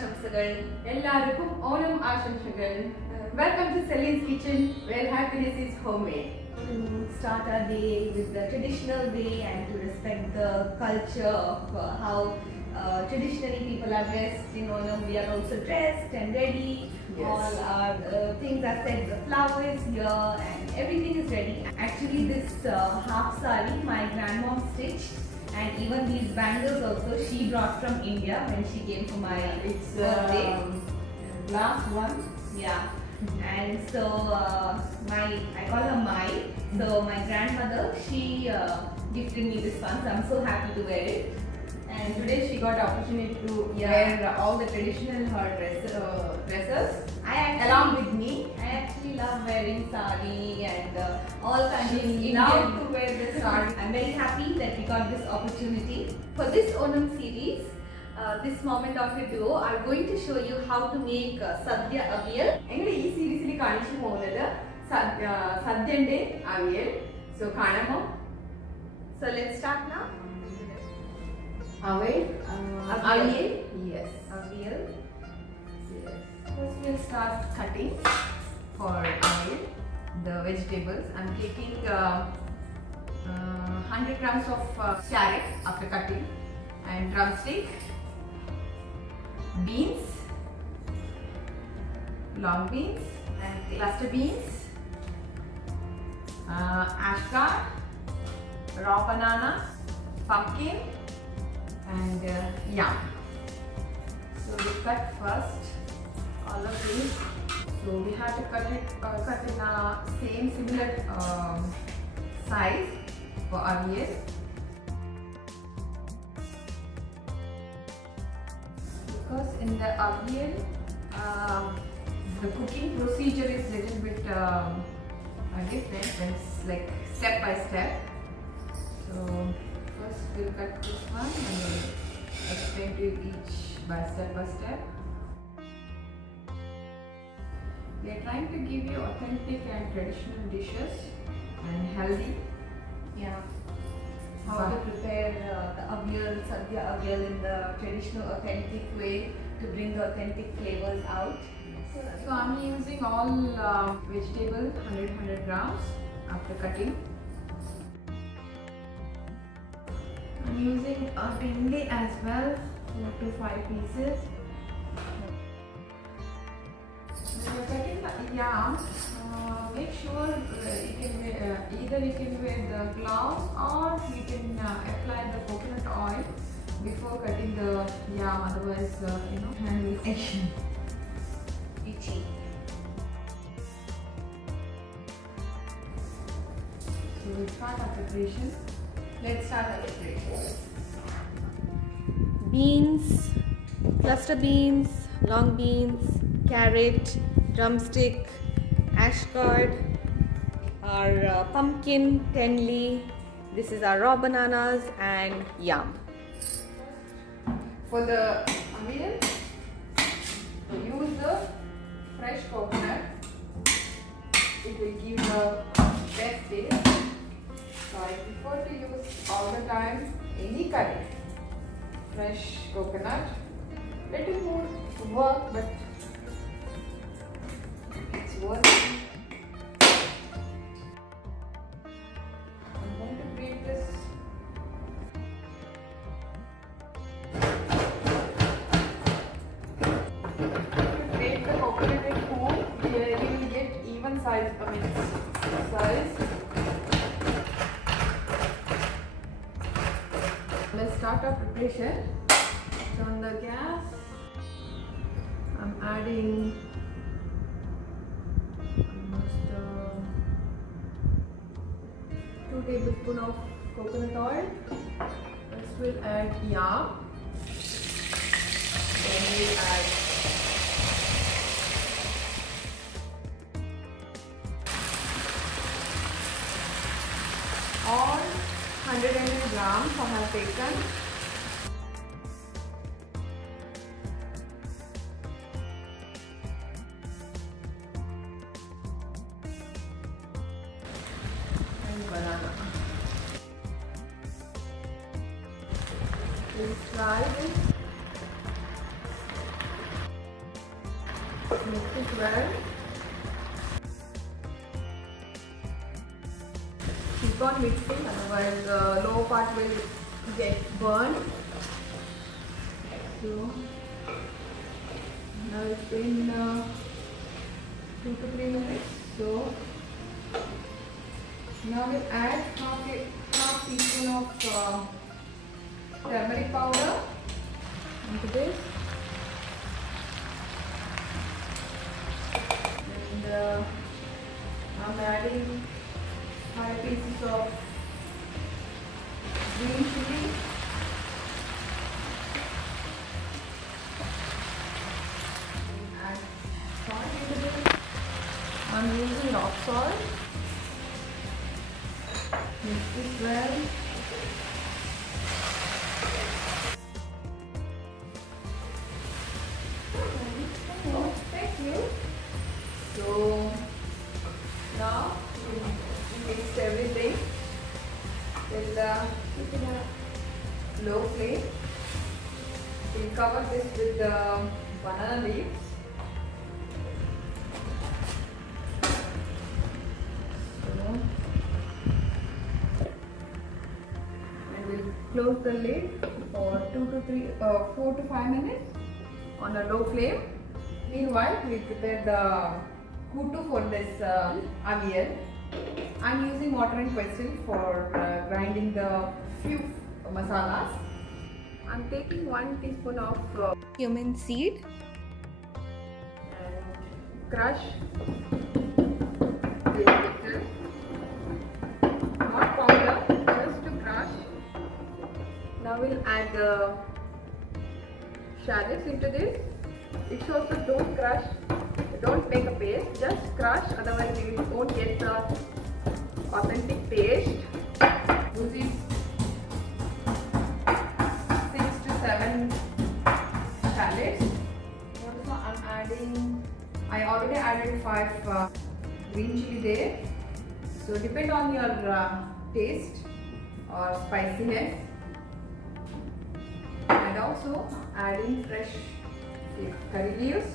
ഓണാശംസകൾ. എല്ലാവർക്കും ഓണം ആശംസകൾ. Welcome to Celine's Kitchen, where happiness is homemade. To start our day with the traditional way and to respect the culture of how traditionally people are dressed in Onam. We are also dressed and ready. Yes. All our things are set, the flowers here and everything is ready. Actually this half sari my grandmom stitched, and even these bangles also she brought from India when she came for my birthday. Last one. Yeah. And so I call her Mai. So my grandmother, she gifted me this one. So I'm so happy to wear it. And today she got opportunity to Yeah. wear all the traditional her dresses I along with me. actually love wearing sari and all kinds of She Indian. loved to wear this sari. I'm very happy that we got this opportunity for this Onam series. This moment of video, I'm going to show you how to make sadhya aviyal. എങ്ങനെ ഈ സീരീസിൽ കാണിച്ചു പോകുന്നത് സദ്യന്റെ അവിയൽ. So കാണാമോ? So let's start now. Avil. Avil. Yes. Aviyal. Yes. First we'll start cutting for avil the vegetables. I'm taking 100 grams of carrot after cutting, and drumstick, beans, long beans and cluster beans, ashgar, raw banana, pumpkin and yam. So we cut first all of these. So we have to cut in a similar size for aviyal. Because in the aviyal, the cooking procedure is little bit different. It's like step by step. So first we'll cut this one and then explain to you each by step. We are trying to give you authentic and traditional dishes and healthy. Yeah. How to prepare the aviyal, sadhya aviyal in the traditional authentic way to bring the authentic flavors out. So I'm using all vegetables 100 grams after cutting. I'm using bhindi as well, 4 to 5 pieces. When you're cutting the yam, make sure either you can wear the gloves or you can apply the coconut oil before cutting the yam, otherwise hand will itchy. So we'll start our preparation. Let's start our preparation. Beans, cluster beans, long beans, carrot, drumstick, ashgourd, our pumpkin, tenli, this is our raw bananas and yam. For the aviyal, use the fresh coconut. It will give the best taste. So I prefer to use all the time any curry. Fresh coconut. Little more work, but it's worth it. I'm going to grate this. Grate the coconut at home. You will get even size. Size. Let's start our preparation. Turn the gas. I'm adding almost 2 tablespoons of coconut oil. First we'll add yam. Then we'll add all 100 ml grams I have taken. And banana. We'll fry this. keep on mixing, otherwise the lower part will get burned. So now it's been 2 to 3 minutes. So now we'll add half teaspoon of turmeric powder into this, and I'm adding 5 pieces of green chili, add salt into this. I'm using rock salt. Mix this well. Oh, thank you. So now we mixed everything. We'll keep it at low flame. We'll cover this with the banana leaves. Close the lid for 4 to 5 minutes on a low flame. Meanwhile, we prepare the kuttu for this avial. I'm using water and pestle for grinding the few masalas. I'm taking 1 teaspoon of Cumin seed. and crush this little, not powder, just to crush. Now we'll add the shallots into this. It shows that don't crush, don't make a paste, just crush, otherwise you won't get the authentic taste. Using 6 to 7 shallots. Also I'm adding, I already added 5 green chili there. So depend on your taste or spiciness. And also adding fresh curry leaves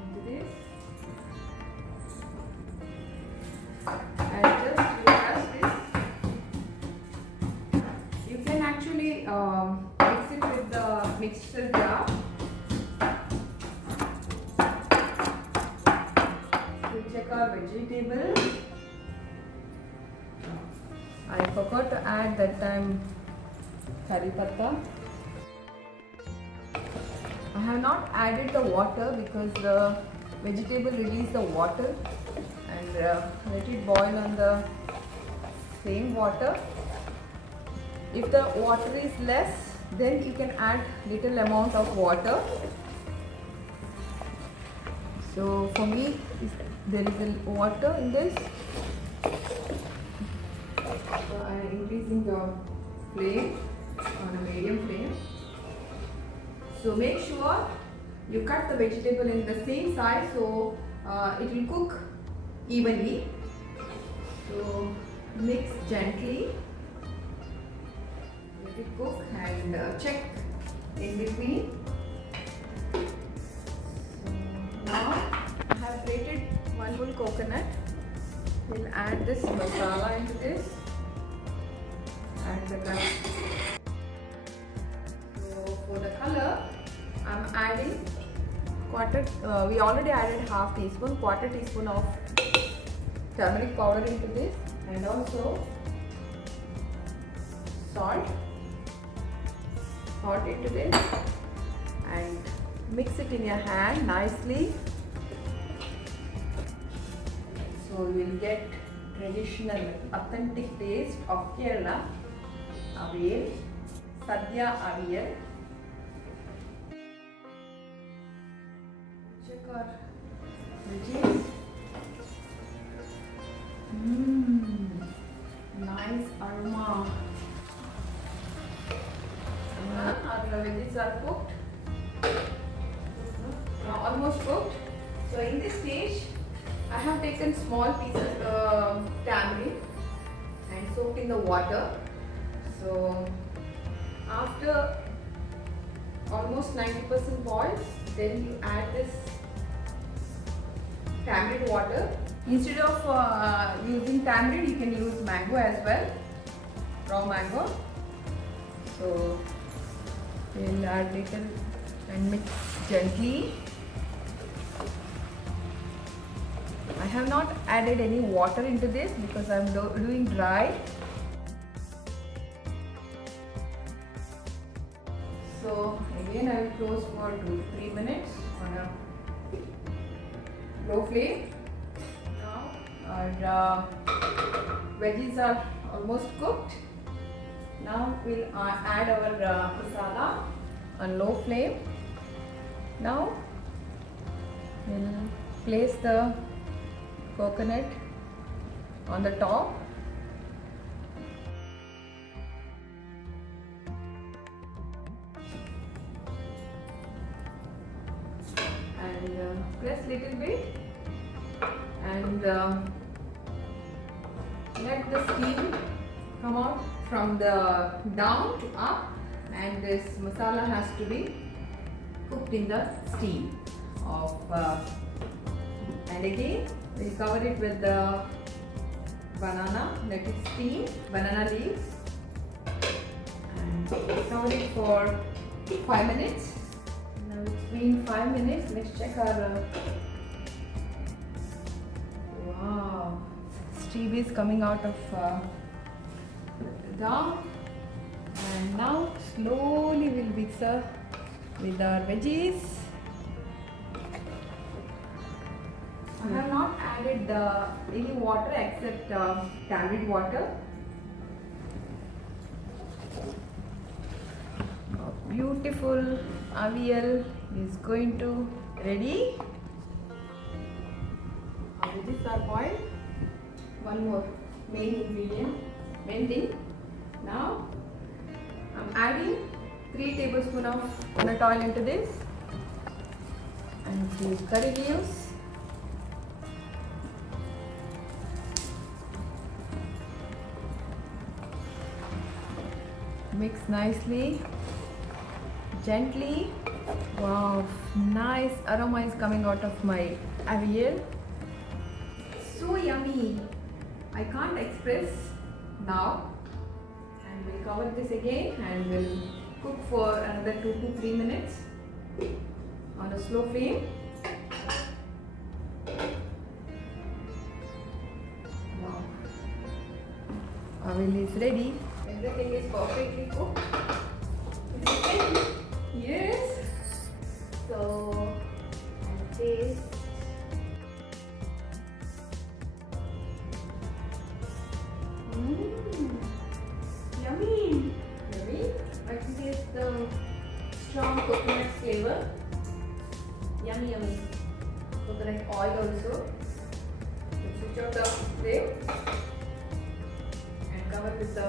into this, and just press this. You can actually mix it with the mixer jar. We'll check our vegetables. I forgot to add that time curry patta. I have not added the water because the vegetable release the water, and let it boil on the same water. If the water is less, then you can add little amount of water. So for me, there is a water in this. So I am increasing the flame on a medium flame. So make sure you cut the vegetable in the same size so it will cook evenly. So mix gently, let it cook, and check in between. So now I have grated 1 whole coconut. We'll add this masala into this. Add the garlic. So for the color, I'm adding we already added half teaspoon, quarter teaspoon of turmeric powder into this, and also salt into this, and mix it in your hand nicely. So you will get traditional authentic taste of Kerala avial, Sadhya avial. Check our veggies. Nice aroma. Our veggies are cooked, almost cooked. So in this stage, I have taken small pieces of tamarind and soaked in the water. So after almost 90% boils, then you add this tamarind water. Instead of using tamarind, you can use mango as well, raw mango. So we'll add little and mix gently. I have not added any water into this because I'm doing dry. So again I will close for 2 to 3 minutes on a low flame. Now our veggies are almost cooked. Now we'll add our masala on low flame. Now we'll place the coconut on the top. And press little bit and let the steam come out from the down to up, and this masala has to be cooked in the steam of and again we'll cover it with the banana, let it steam, banana leaves, and cover it for 5 minutes. Now it's been 5 minutes. Let's check our wow, steam is coming out of down, and now slowly we'll mix with our veggies. I have not added any water except tamarind water. A beautiful avial is going to ready. Our veggies are boiled. One more main ingredient, main thing. Now I'm adding 3 tablespoons of coconut oil into this, and few curry leaves. Mix nicely, gently. Wow, nice aroma is coming out of my avial. So yummy. I can't express now. And we'll cover this again and we'll cook for another 2 to 3 minutes on a slow flame. Wow. Avial is ready. Everything is perfectly cooked. Yes. So, and taste. Yummy. Yummy. I can taste the strong coconut flavor. Yummy, yummy. Coconut oil also. Let's switch off the flame and cover with the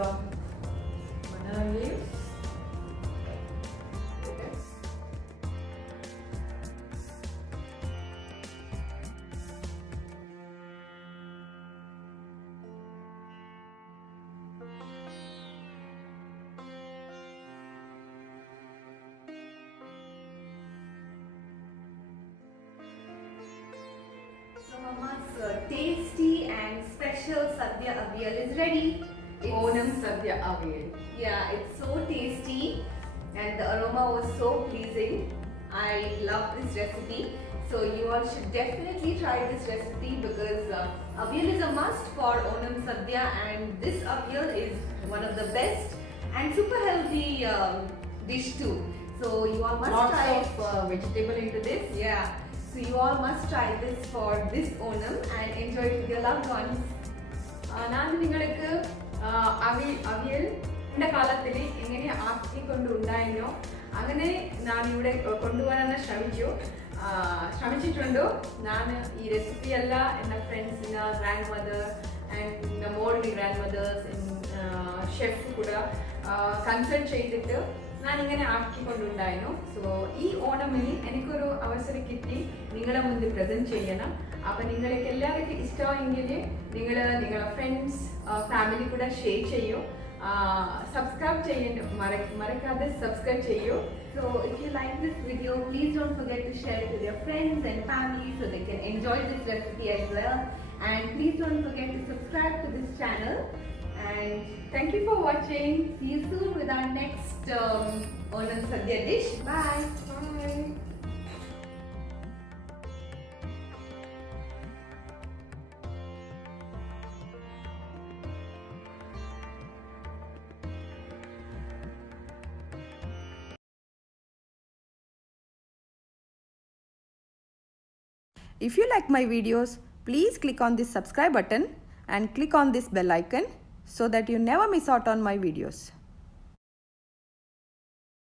banana leaves. So Mama's tasty and special Sadhya Avial is ready. Onam Sadhya Avial. Yeah, it's so tasty and the aroma was so pleasing. I love this recipe. So you all should definitely try this recipe because avial is a must for Onam Sadhya, and this avial is one of the best and super healthy dish too. So you all must try it. Lots of vegetable into this. Yeah. So you all must try this for this Onam and enjoy it with your loved ones. ഞാൻ നിങ്ങൾക്ക് അവിയൽ കാലത്തിൽ എങ്ങനെ ആക്കിക്കൊണ്ടുണ്ടായിരുന്നോ അങ്ങനെ ഞാൻ ഇവിടെ കൊണ്ടുവരാൻ ശ്രമിച്ചിട്ടുണ്ടോ. ഞാൻ ഈ റെസിപ്പി അല്ല എൻ്റെ ഫ്രണ്ട്സിന് ഗ്രാൻഡ് മദർ ആൻഡ് മോളുടെ ഗ്രാൻഡ് മദേഴ്സ് ഷെഫ് കൂടെ കൺസൾട്ട് ചെയ്തിട്ട് ഞാനിങ്ങനെ ആക്കിക്കൊണ്ടുണ്ടായിരുന്നു. സോ ഈ ഓണമിന് എനിക്കൊരു അവസരം കിട്ടി നിങ്ങളെ മുന്നിൽ പ്രസന്റ് ചെയ്യണം. അപ്പം നിങ്ങൾക്ക് എല്ലാവർക്കും ഇഷ്ടമായെങ്കിൽ നിങ്ങൾ നിങ്ങളുടെ ഫ്രണ്ട്സ് ഫാമിലി കൂടെ ഷെയർ ചെയ്യൂ. സബ്സ്ക്രൈബ് ചെയ്യാൻ മറക്കാതെ സബ്സ്ക്രൈബ് ചെയ്യൂ. So if you like this video, please don't forget to share it with your friends and family so they can enjoy this recipe as well. And please don't forget to subscribe to this channel. And thank you for watching. See you soon with our next Onam Sadhya dish. Bye. Bye. If you like my videos, please click on this subscribe button and click on this bell icon so that you never miss out on my videos.